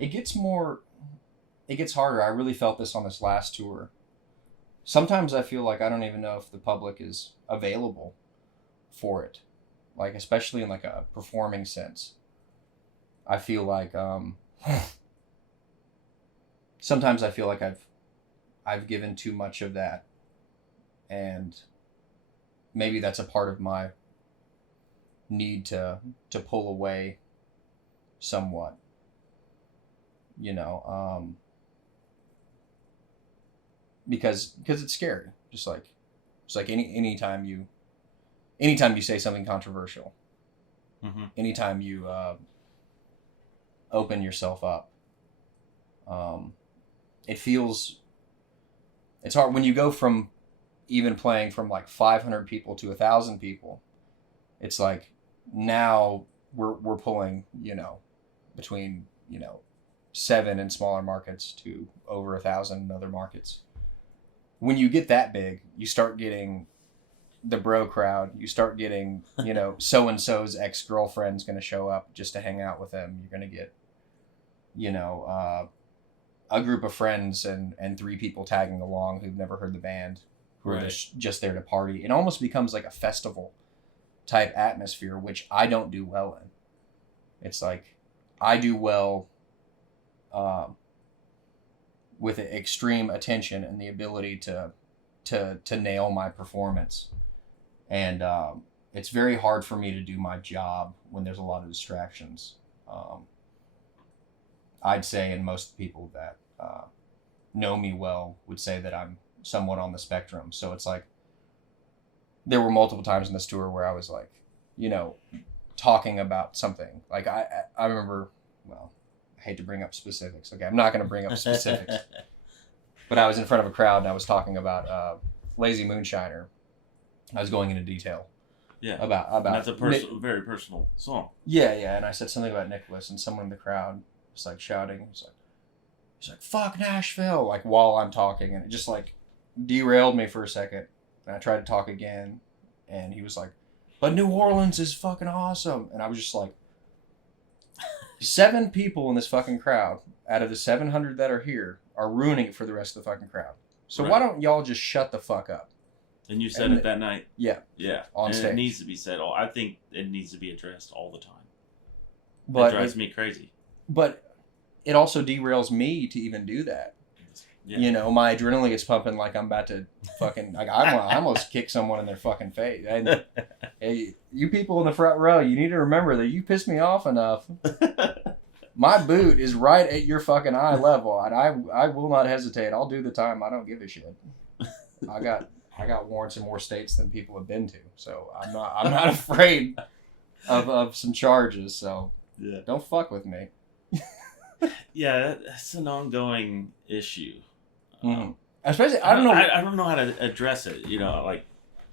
it gets more, it gets harder. I really felt this on this last tour. Sometimes I feel like I don't even know if the public is available for it, like especially in like a performing sense. I feel like sometimes I feel like I've given too much of that, and maybe that's a part of my need to pull away somewhat. You know, because it's scary. Just like anytime you say something controversial, anytime you open yourself up, um, it feels it's hard when you go from even playing from like 500 people to 1,000 people. It's like now we're pulling, between, 7 in smaller markets to over 1,000 in other markets. When you get that big, you start getting the bro crowd. You start getting, so and so's ex girlfriend's going to show up just to hang out with them. You're going to get, a group of friends and 3 people tagging along who've never heard the band, who are just there to party. It almost becomes like a festival type atmosphere, which I don't do well in. It's like I do well with extreme attention and the ability to nail my performance, and it's very hard for me to do my job when there's a lot of distractions. I'd say, and most people that know me well would say that I'm somewhat on the spectrum. So it's like there were multiple times in this tour where I was like, talking about something. Like I remember, well, I hate to bring up specifics. Okay, I'm not going to bring up specifics. But I was in front of a crowd and I was talking about Lazy Moonshiner. I was going into detail. Yeah. About and that's a very personal song. Yeah, and I said something about Nicholas, and someone in the crowd was like shouting. He's like, "Fuck Nashville!" Like while I'm talking, and it just like derailed me for a second. And I tried to talk again, and he was like, "But New Orleans is fucking awesome," and I was just like, 7 people in this fucking crowd out of the 700 that are here are ruining it for the rest of the fucking crowd. So why don't y'all just shut the fuck up? And you said it that night. Yeah. Yeah. On stage. It needs to be said. I think it needs to be addressed all the time. But it drives me crazy. But it also derails me to even do that. Yeah. My adrenaline gets pumping like I'm about to fucking I almost kick someone in their fucking face. And hey, you people in the front row, you need to remember that you pissed me off enough. My boot is right at your fucking eye level, and I will not hesitate. I'll do the time. I don't give a shit. I got warrants in more states than people have been to, so I'm not afraid of some charges. So don't fuck with me. Yeah, that's an ongoing issue. Mm-hmm. Especially, I don't know. I don't know how to address it. Like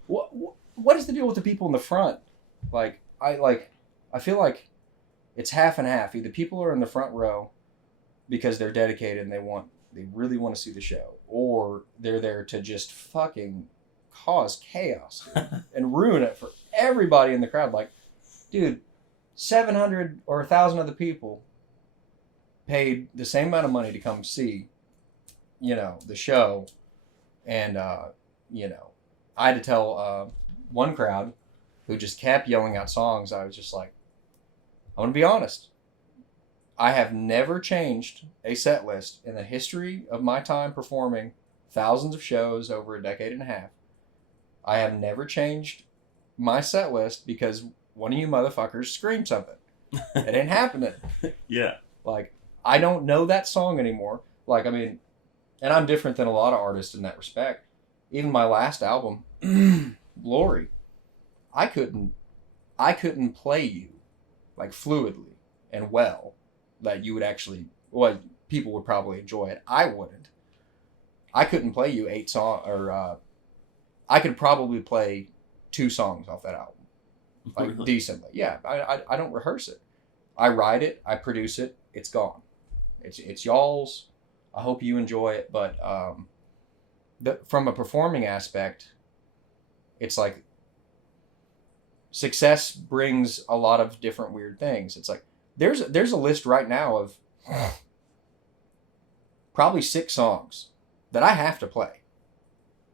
what is the deal with the people in the front? I feel like it's half and half. Either people are in the front row because they're dedicated and they really want to see the show, or they're there to just fucking cause chaos and ruin it for everybody in the crowd. Like, dude, 700 or 1,000 other people paid the same amount of money to come see, the show, and I had to tell one crowd who just kept yelling out songs. I was just like, I'm going to be honest. I have never changed a set list in the history of my time performing thousands of shows over a decade and a half. I have never changed my set list because one of you motherfuckers screamed something. It ain't happening. Yeah. Like, I don't know that song anymore. Like, I mean, and I'm different than a lot of artists in that respect. Even my last album, Glory, I couldn't play you like fluidly and well that you would actually, well, people would probably enjoy it. I wouldn't. I couldn't play you 8 songs, or I could probably play 2 songs off that album, like really? Decently. Yeah, I don't rehearse it. I write it, I produce it, it's gone. It's y'all's. I hope you enjoy it, but from a performing aspect, it's like success brings a lot of different weird things. It's like there's a list right now of probably 6 songs that I have to play.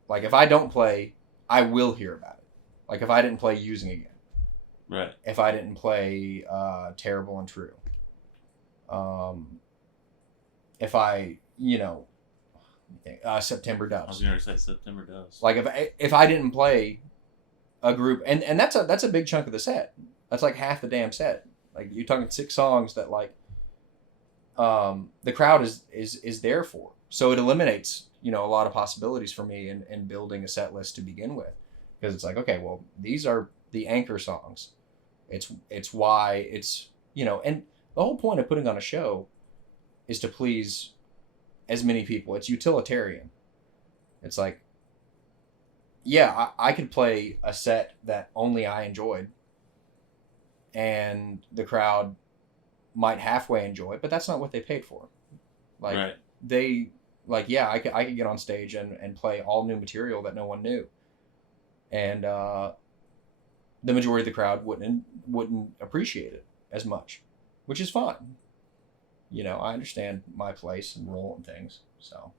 Like if I don't play, I will hear about it. Like if I didn't play Using Again. Right. If I didn't play Terrible and True. If I, September I was Doves. going to say September Doves. Like if I didn't play a group, and that's a big chunk of the set. That's like half the damn set. Like you're talking 6 songs that like the crowd is there for. So it eliminates a lot of possibilities for me in building a set list to begin with, because it's like, okay, well, these are the anchor songs. It's why it's and the whole point of putting on a show is to please as many people. It's utilitarian. It's like, yeah, I could play a set that only I enjoyed, and the crowd might halfway enjoy it, but that's not what they paid for. Like right. they like, yeah, I could get on stage and play all new material that no one knew, and the majority of the crowd wouldn't appreciate it as much, which is fine. I understand my place and role and things, so.